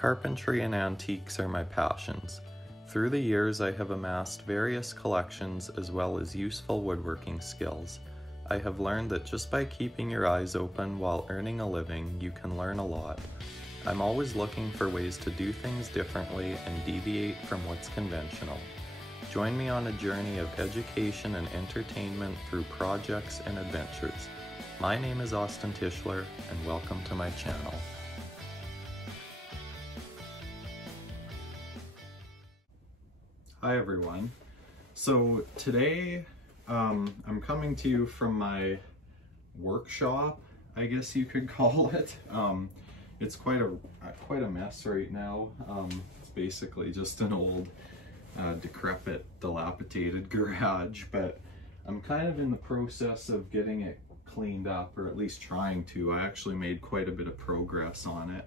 Carpentry and antiques are my passions. Through the years, I have amassed various collections as well as useful woodworking skills. I have learned that just by keeping your eyes open while earning a living, you can learn a lot. I'm always looking for ways to do things differently and deviate from what's conventional. Join me on a journey of education and entertainment through projects and adventures. My name is Tischler, and welcome to my channel. Hi everyone. So today I'm coming to you from my workshop, I guess you could call it. It's quite a mess right now. It's basically just an old decrepit, dilapidated garage, but I'm kind of in the process of getting it cleaned up, or at least trying to. I actually made quite a bit of progress on it.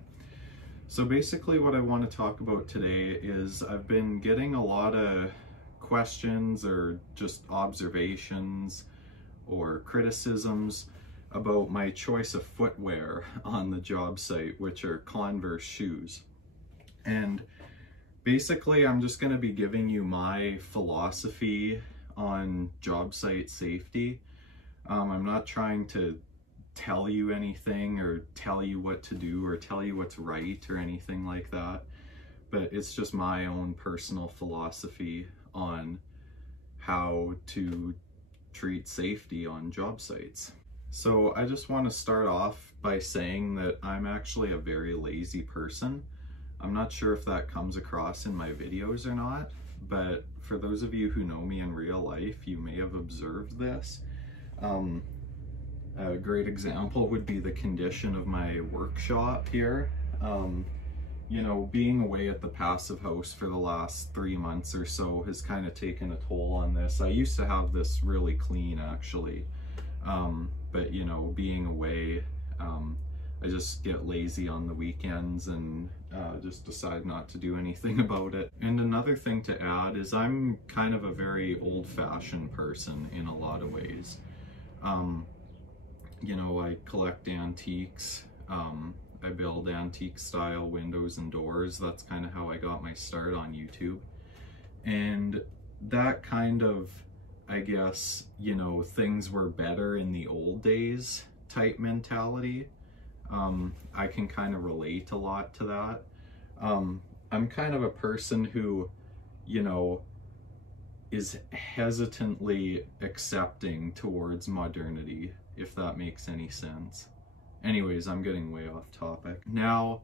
So basically what I want to talk about today is I've been getting a lot of questions or just observations or criticisms about my choice of footwear on the job site, which are Converse shoes. And basically I'm just going to be giving you my philosophy on job site safety. I'm not trying to tell you anything or tell you what to do or tell you what's right or anything like that, but it's just my own personal philosophy on how to treat safety on job sites. So I just want to start off by saying that I'm actually a very lazy person. I'm not sure if that comes across in my videos or not, but for those of you who know me in real life, you may have observed this. A great example would be the condition of my workshop here. You know, being away at the passive house for the last 3 months or so has kind of taken a toll on this. I used to have this really clean actually, but you know, being away, I just get lazy on the weekends and just decide not to do anything about it. And another thing to add is I'm kind of a very old-fashioned person in a lot of ways. You know, I collect antiques, I build antique style windows and doors. That's kind of how I got my start on YouTube. And that kind of, I guess, you know, things were better in the old days type mentality. I can kind of relate a lot to that. I'm kind of a person who, you know, is hesitantly accepting towards modernity, if that makes any sense. Anyways, I'm getting way off topic. Now,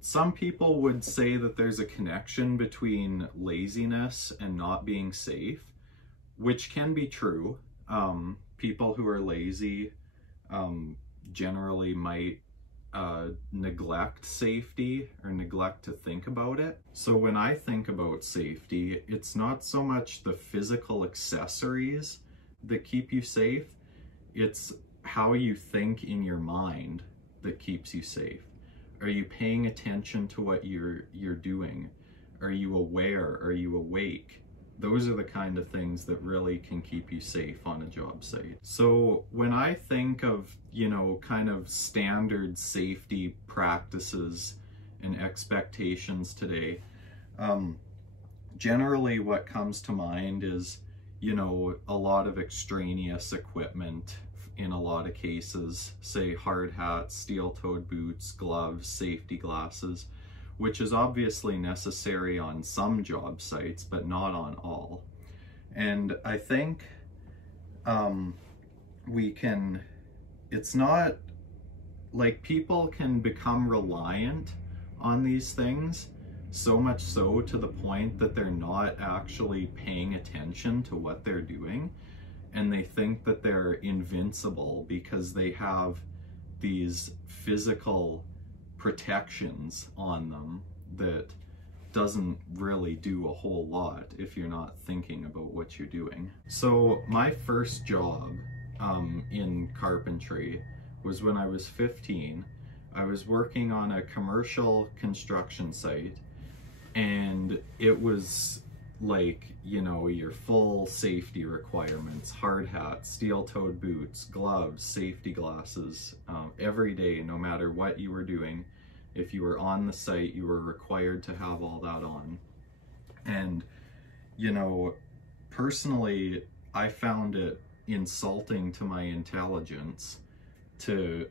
some people would say that there's a connection between laziness and not being safe, which can be true. People who are lazy generally might neglect safety or neglect to think about it. So when I think about safety, it's not so much the physical accessories that keep you safe, it's how you think in your mind that keeps you safe. Are you paying attention to what you're doing? Are you aware? Are you awake? Those are the kind of things that really can keep you safe on a job site. So when I think of, you know, kind of standard safety practices and expectations today, generally what comes to mind is, you know, a lot of extraneous equipment in a lot of cases, say hard hats, steel-toed boots, gloves, safety glasses, which is obviously necessary on some job sites, but not on all. And I think it's not like people can become reliant on these things, so much so to the point that they're not actually paying attention to what they're doing. And they think that they're invincible because they have these physical protections on them that doesn't really do a whole lot if you're not thinking about what you're doing. So my first job in carpentry was when I was 15. I was working on a commercial construction site, and it was like, you know, your full safety requirements, hard hats, steel-toed boots, gloves, safety glasses, every day, no matter what you were doing. If you were on the site, you were required to have all that on. And, you know, personally, I found it insulting to my intelligence to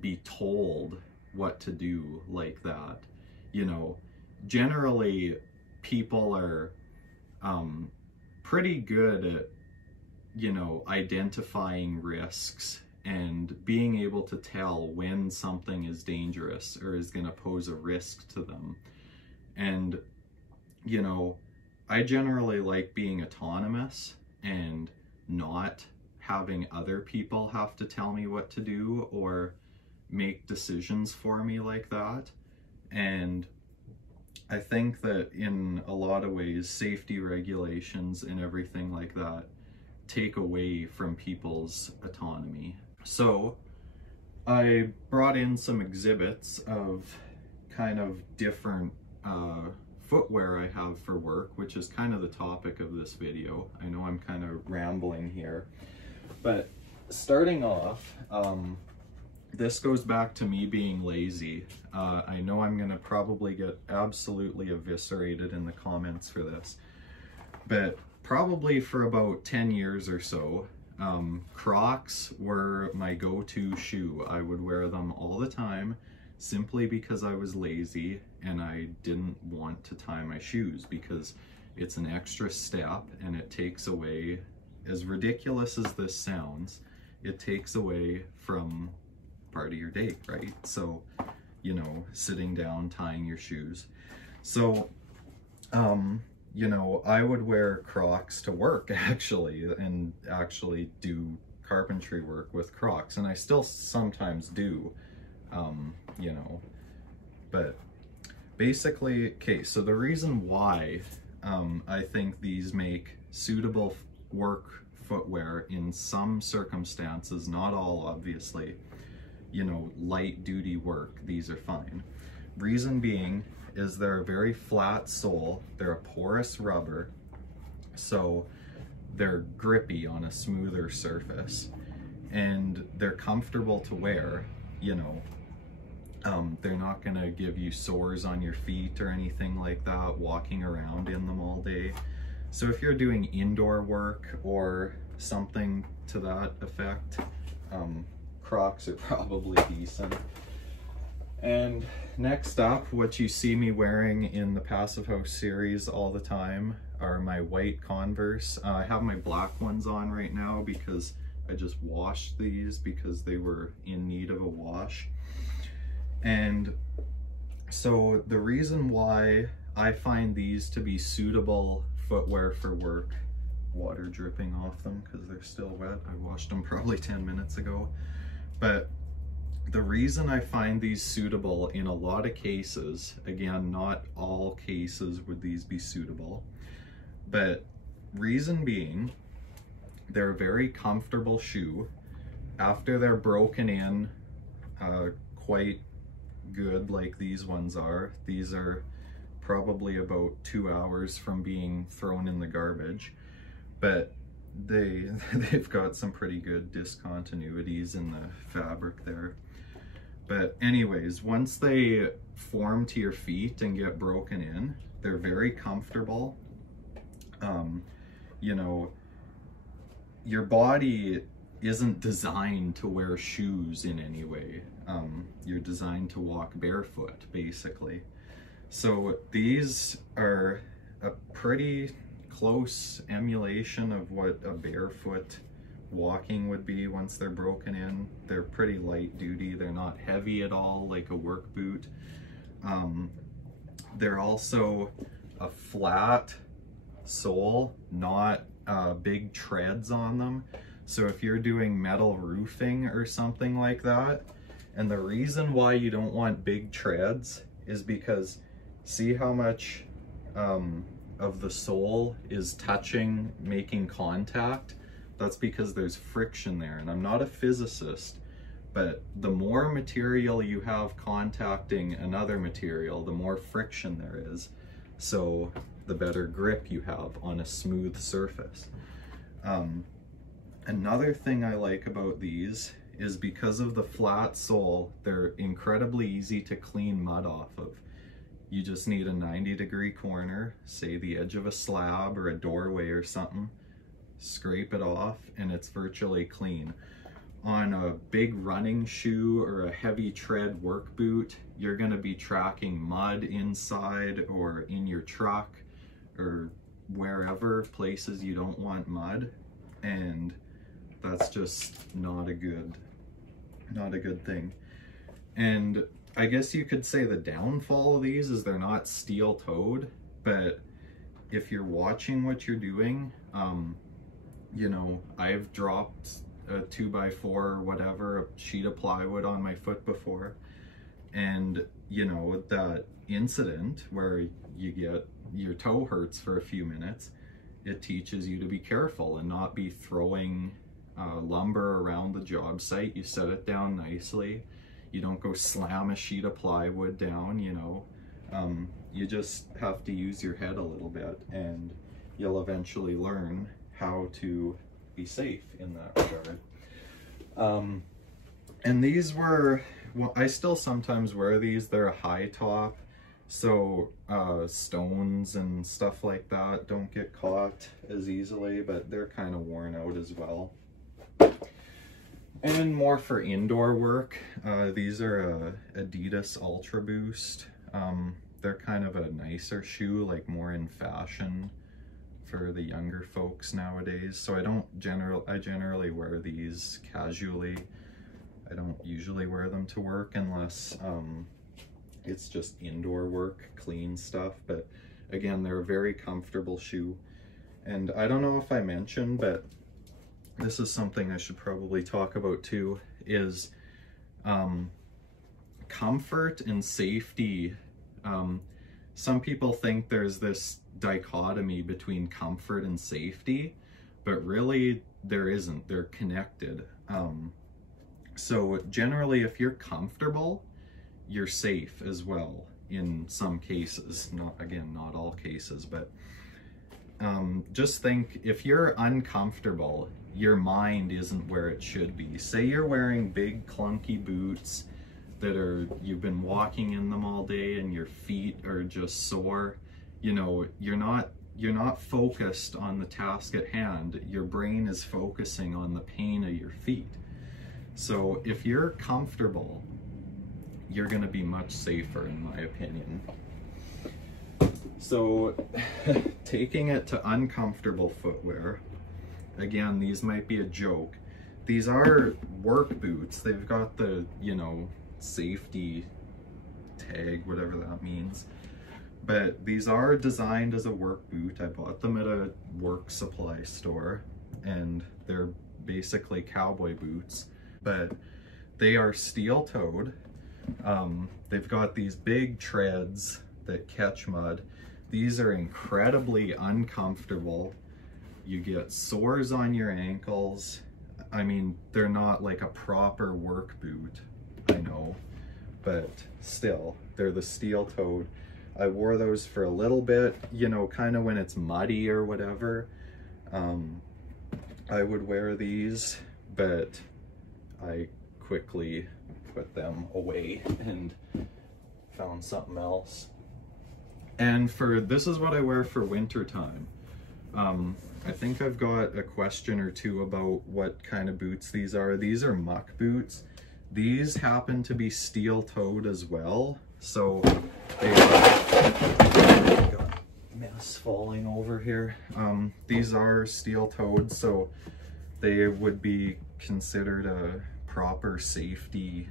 be told what to do like that. You know, generally people are pretty good at, you know, identifying risks and being able to tell when something is dangerous or is going to pose a risk to them. And, you know, I generally like being autonomous and not having other people have to tell me what to do or make decisions for me like that. And I think that in a lot of ways, safety regulations and everything like that take away from people's autonomy. So I brought in some exhibits of kind of different footwear I have for work, which is kind of the topic of this video. I know I'm kind of rambling here, but starting off, this goes back to me being lazy. I know I'm gonna probably get absolutely eviscerated in the comments for this, but probably for about 10 years or so, Crocs were my go-to shoe. I would wear them all the time simply because I was lazy and I didn't want to tie my shoes, because it's an extra step and it takes away, as ridiculous as this sounds, it takes away from part of your day, right? So, you know, sitting down, tying your shoes. So, you know, I would wear Crocs to work actually, and actually do carpentry work with Crocs, and I still sometimes do, you know, but basically, okay, so the reason why I think these make suitable work footwear in some circumstances, not all obviously, you know, light duty work, these are fine. Reason being is they're a very flat sole, they're a porous rubber, so they're grippy on a smoother surface, and they're comfortable to wear, you know. They're not gonna give you sores on your feet or anything like that walking around in them all day. So if you're doing indoor work or something to that effect, Crocs are probably decent. And next up, what you see me wearing in the Passive House series all the time are my white Converse. I have my black ones on right now because I just washed these because they were in need of a wash. And so the reason why I find these to be suitable footwear for work, water dripping off them because they're still wet. I washed them probably 10 minutes ago. But the reason I find these suitable in a lot of cases, again, not all cases would these be suitable, but reason being, they're a very comfortable shoe. After they're broken in quite good like these ones are, these are probably about 2 hours from being thrown in the garbage, but they've got some pretty good discontinuities in the fabric there. But anyways, once they form to your feet and get broken in, they're very comfortable. You know, your body isn't designed to wear shoes in any way. You're designed to walk barefoot, basically. So these are a pretty close emulation of what a barefoot walking would be once they're broken in. They're pretty light duty. They're not heavy at all like a work boot. They're also a flat sole, not big treads on them. So if you're doing metal roofing or something like that, and the reason why you don't want big treads is because see how much of the sole is touching, making contact? That's because there's friction there. And I'm not a physicist, but the more material you have contacting another material, the more friction there is. So the better grip you have on a smooth surface. Another thing I like about these is because of the flat sole, they're incredibly easy to clean mud off of. You just need a 90-degree corner, say the edge of a slab or a doorway or something, scrape it off, and it's virtually clean. On a big running shoe or a heavy tread work boot, you're going to be tracking mud inside or in your truck or wherever, places you don't want mud, and that's just not a good thing. And I guess you could say the downfall of these is they're not steel-toed, but if you're watching what you're doing, you know, I've dropped a 2x4 or whatever, a sheet of plywood on my foot before, and you know, that incident where you get your toe hurts for a few minutes, it teaches you to be careful and not be throwing lumber around the job site. You set it down nicely. You don't go slam a sheet of plywood down, you know. You just have to use your head a little bit, and you'll eventually learn how to be safe in that regard. And these were, well, I still sometimes wear these. They're a high top, so stones and stuff like that don't get caught as easily, but they're kind of worn out as well. And more for indoor work, these are Adidas Ultra Boost. They're kind of a nicer shoe, like more in fashion for the younger folks nowadays. So I generally wear these casually. I don't usually wear them to work unless it's just indoor work, clean stuff. But again, they're a very comfortable shoe. And I don't know if I mentioned, but this is something I should probably talk about too, is comfort and safety. Some people think there's this dichotomy between comfort and safety, but really there isn't. They're connected. So generally, if you're comfortable, you're safe as well in some cases. Not all cases, but just think, if you're uncomfortable, your mind isn't where it should be. Say you're wearing big clunky boots that you've been walking in them all day and your feet are just sore. You know, you're not focused on the task at hand. Your brain is focusing on the pain of your feet. So if you're comfortable, you're going to be much safer, in my opinion. So taking it to uncomfortable footwear, again, these might be a joke. These are work boots. They've got the, you know, safety tag, whatever that means. But these are designed as a work boot. I bought them at a work supply store, and they're basically cowboy boots, but they are steel-toed. They've got these big treads that catch mud. These are incredibly uncomfortable. You get sores on your ankles. I mean, they're not like a proper work boot, I know, but still, they're the steel-toed. I wore those for a little bit, you know, kind of when it's muddy or whatever. I would wear these, but I quickly put them away and found something else. And this is what I wear for winter time. I think I've got a question or two about what kind of boots these are. These are muck boots. These happen to be steel-toed as well. So they are, got mess falling over here. These are steel-toed, so they would be considered a proper safety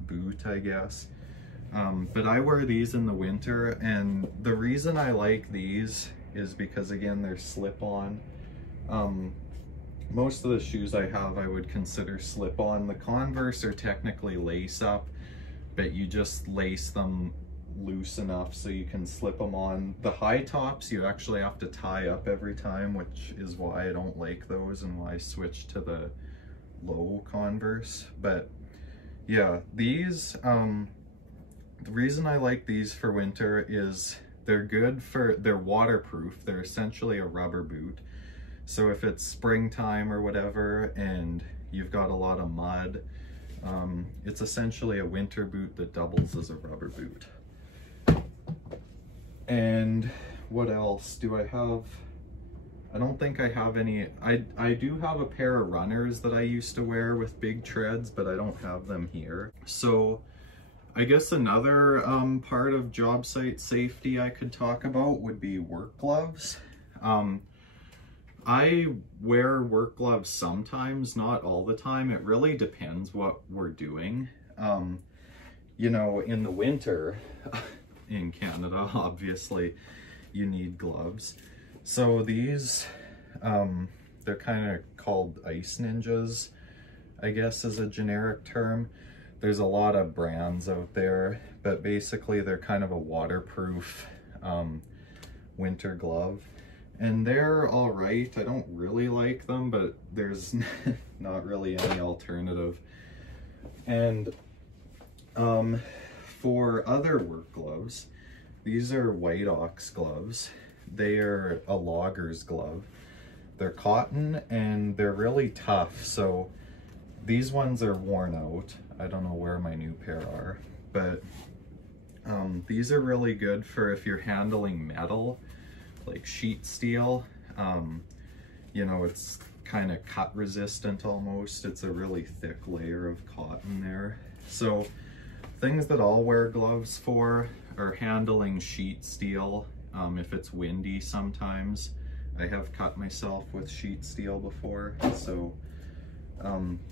boot, I guess. But I wear these in the winter, and the reason I like these is because, again, they're slip-on. Most of the shoes I have I would consider slip-on. The Converse are technically lace-up, but you just lace them loose enough so you can slip them on. The high tops you actually have to tie up every time, which is why I don't like those and why I switched to the low Converse. But yeah, these, the reason I like these for winter is they're waterproof. They're essentially a rubber boot. So if it's springtime or whatever and you've got a lot of mud. It's essentially a winter boot that doubles as a rubber boot. And what else do I have? I don't think I have any. I do have a pair of runners that I used to wear with big treads, but I don't have them here. So I guess another part of job site safety I could talk about would be work gloves. I wear work gloves sometimes, not all the time. It really depends what we're doing. You know, in the winter, in Canada, obviously, you need gloves. So these, they're kind of called Ice Ninjas, I guess is a generic term. There's a lot of brands out there, but basically they're kind of a waterproof winter glove. And they're all right. I don't really like them, but there's not really any alternative. And for other work gloves, these are White Ox gloves. They are a logger's glove. They're cotton and they're really tough. So these ones are worn out. I don't know where my new pair are, but these are really good for if you're handling metal, like sheet steel. You know, it's kind of cut resistant almost. It's a really thick layer of cotton there. So things that I'll wear gloves for are handling sheet steel. If it's windy sometimes. I have cut myself with sheet steel before, so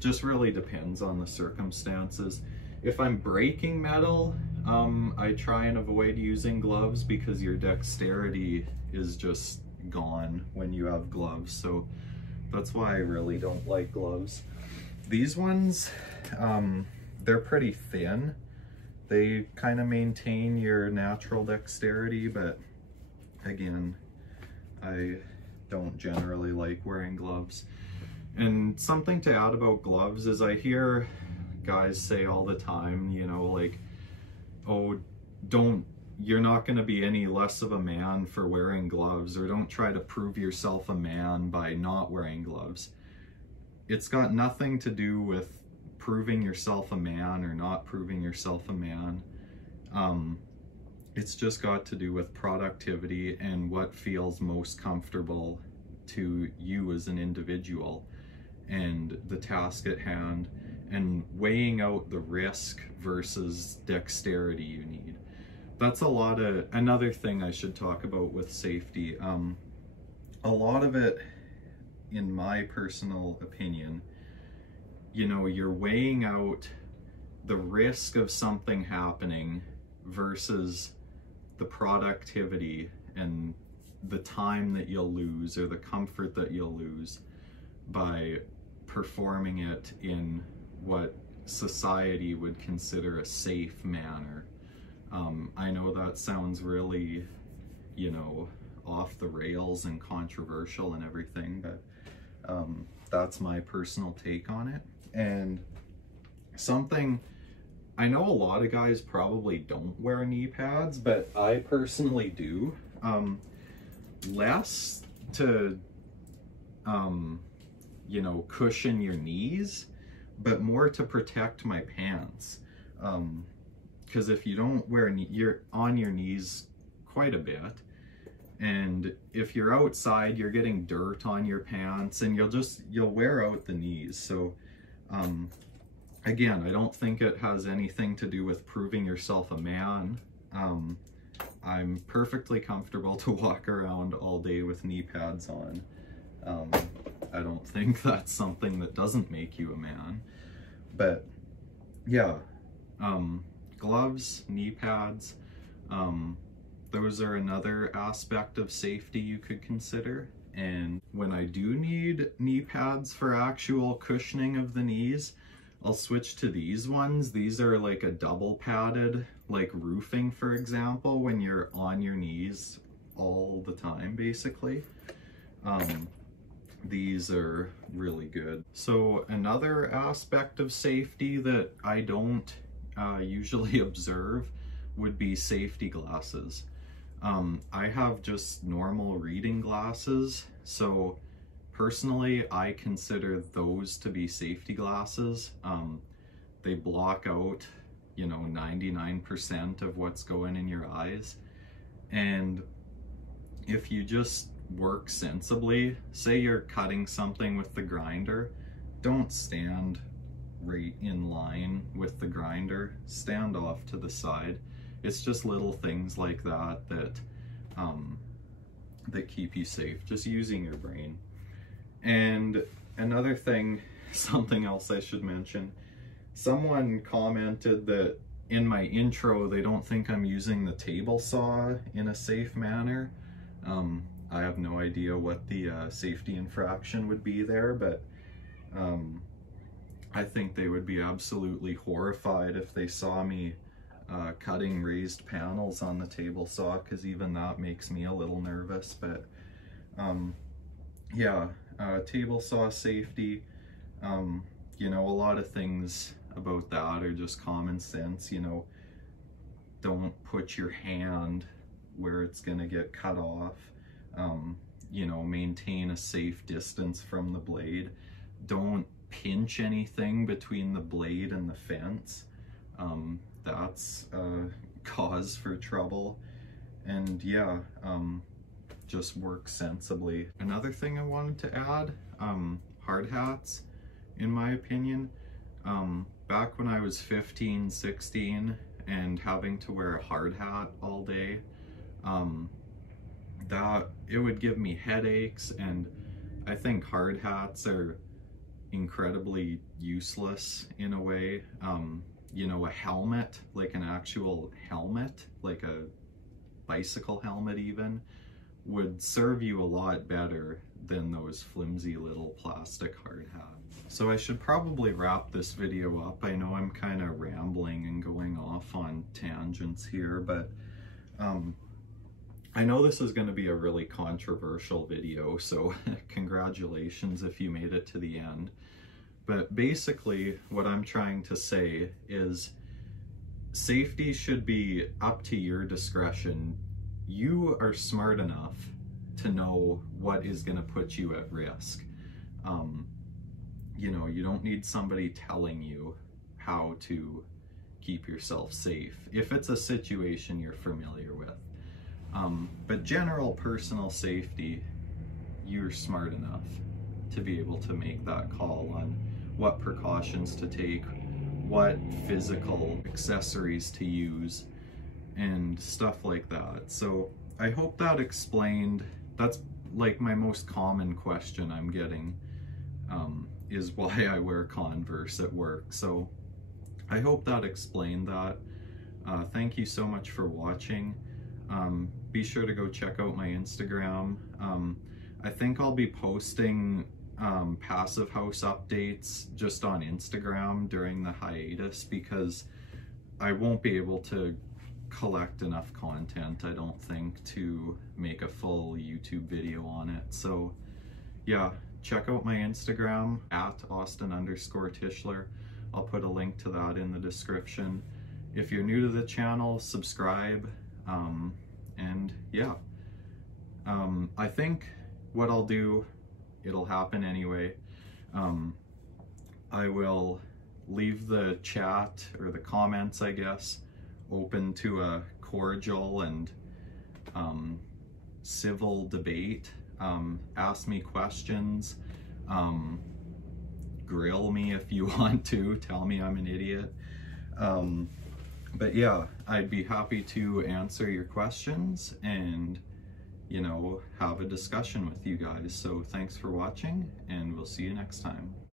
just really depends on the circumstances. If I'm breaking metal, I try and avoid using gloves because your dexterity is just gone when you have gloves, so that's why I really don't like gloves. These ones, they're pretty thin. They kind of maintain your natural dexterity, but again, I don't generally like wearing gloves. And something to add about gloves is I hear guys say all the time, you know, like, oh, you're not going to be any less of a man for wearing gloves, or don't try to prove yourself a man by not wearing gloves. It's got nothing to do with proving yourself a man or not proving yourself a man. It's just got to do with productivity and what feels most comfortable to you as an individual and the task at hand, and weighing out the risk versus dexterity you need. That's another thing I should talk about with safety. A lot of it, in my personal opinion, you know, you're weighing out the risk of something happening versus the productivity and the time that you'll lose or the comfort that you'll lose by performing it in what society would consider a safe manner. I know that sounds really, you know, off the rails and controversial and everything, but that's my personal take on it. And something, I know a lot of guys probably don't wear knee pads, but I personally do. Less to, you know, cushion your knees, but more to protect my pants. Because if you don't wear, you're on your knees quite a bit. And if you're outside, you're getting dirt on your pants and you'll wear out the knees. So, again, I don't think it has anything to do with proving yourself a man. I'm perfectly comfortable to walk around all day with knee pads on. I don't think that's something that doesn't make you a man. But yeah, gloves, knee pads, those are another aspect of safety you could consider. And when I do need knee pads for actual cushioning of the knees, I'll switch to these ones. These are like a double padded, like roofing, for example, when you're on your knees all the time, basically. These are really good. So another aspect of safety that I don't usually observe would be safety glasses. I have just normal reading glasses, so Personally, I consider those to be safety glasses. They block out, you know, 99% of what's going in your eyes. And if you just work sensibly, say you're cutting something with the grinder, don't stand right in line with the grinder, stand off to the side. It's just little things like that that keep you safe, just using your brain. And another thing, something else I should mention, someone commented that in my intro they don't think I'm using the table saw in a safe manner. I have no idea what the safety infraction would be there, but I think they would be absolutely horrified if they saw me cutting raised panels on the table saw, because even that makes me a little nervous. But yeah, table saw safety, you know, a lot of things about that are just common sense. You know, don't put your hand where it's gonna get cut off. You know, maintain a safe distance from the blade. Don't pinch anything between the blade and the fence. That's a cause for trouble. And yeah, just work sensibly. Another thing I wanted to add, hard hats, in my opinion. Back when I was 15, 16 and having to wear a hard hat all day, that it would give me headaches, and I think hard hats are incredibly useless in a way. You know, a helmet, like an actual helmet, like a bicycle helmet even, would serve you a lot better than those flimsy little plastic hard hats. So I should probably wrap this video up. I know I'm kind of rambling and going off on tangents here, but I know this is going to be a really controversial video, so congratulations if you made it to the end. But basically what I'm trying to say is safety should be up to your discretion. You are smart enough to know what is going to put you at risk. You know, you don't need somebody telling you how to keep yourself safe if it's a situation you're familiar with. But general personal safety, you're smart enough to be able to make that call on what precautions to take, what physical accessories to use, and stuff like that. So I hope that explained. That's like my most common question I'm getting, is why I wear Converse at work. So I hope that explained that. Thank you so much for watching. Be sure to go check out my Instagram. I think I'll be posting passive house updates just on Instagram during the hiatus, because I won't be able to collect enough content, I don't think, to make a full YouTube video on it. So yeah, check out my Instagram at Austin_Tischler. I'll put a link to that in the description. If you're new to the channel, subscribe. And yeah, I think what I'll do, it'll happen anyway. I will leave the chat, or the comments I guess, open to a cordial and civil debate. Ask me questions, grill me if you want to, tell me I'm an idiot. But yeah, I'd be happy to answer your questions and, you know, have a discussion with you guys. So thanks for watching, and we'll see you next time.